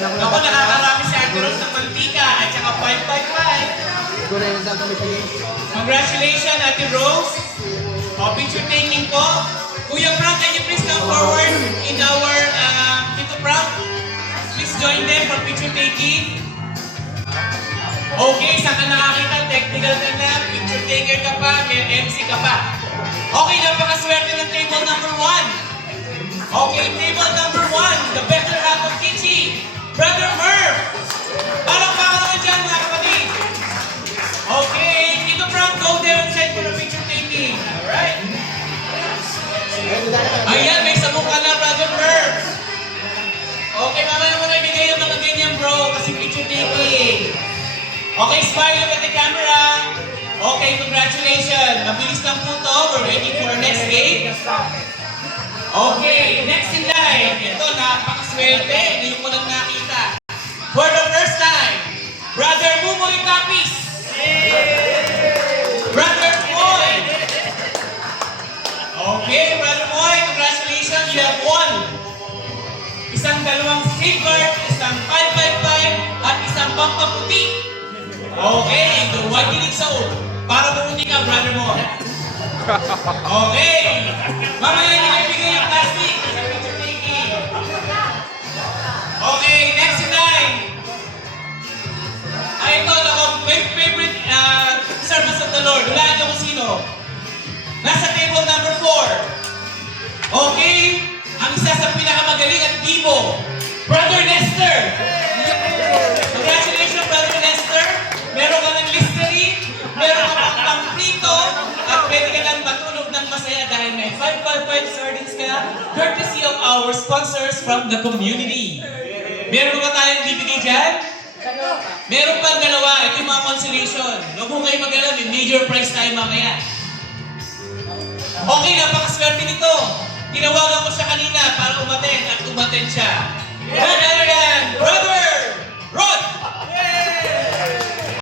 Ako, nakakarami si Ate Rose ng mantika at saka 555. Congratulations, Ate Rose. Picture taking po. Kuya Frank, can you please come forward in our Tito Frank? Please join them for picture taking. Okay, saan ka nakakita? Technical ka na, picture taker ka pa, may MC ka pa. Okay, napakaswerte ng table number 1. Okay, table number 1, the better half of Kichi, Brother Merv. Parang baka naman dyan, mga kapatid. Okay, Tito Frank, go there and send for the picture taking. Alright. Ayan, may sabong ka na, Brother Merv. Okay, mamaya mo na ibigay yung mga ganyan, bro, kasi picture taking. Okay, smile, look at the camera. Okay, congratulations. Mabilis lang po to. We're ready for our next game. Okay, next in line. Ito, napakaswerte. Ngayon ko lang nakita. For the first time, Brother Mumoy Capis. Brother Moy. Okay, Brother Moy, congratulations. You have won. Isang dalawang silver, isang 555, at isang pampaputi. Okay, the white kilig sa o. Para mabuti ka, Brother Moy. Okay. Mamaya niya ibigay yung plastic sa picture taking. Okay, next in line. Ay, ito, ako, favorite servants of the Lord. Hulaan niyo kung sino. Nasa table number 4. Okay, ang isa sa pinakamagaling at bibo, Brother Nestor. Congratulations, Brother Nestor. Meron ka ng listery, meron ka pang pamprito, at pwede ka lang matulog ng masaya dahil may 555 sardines ka, courtesy of our sponsors from the community. Meron ba tayong bibigay dyan? Meron pang dalawa. Ito yung mga consolation. Huwag mo kayo mag-alala, may major prize tayo mamaya. Okay, napakaswerte nito. Tinawagan ko siya kanina.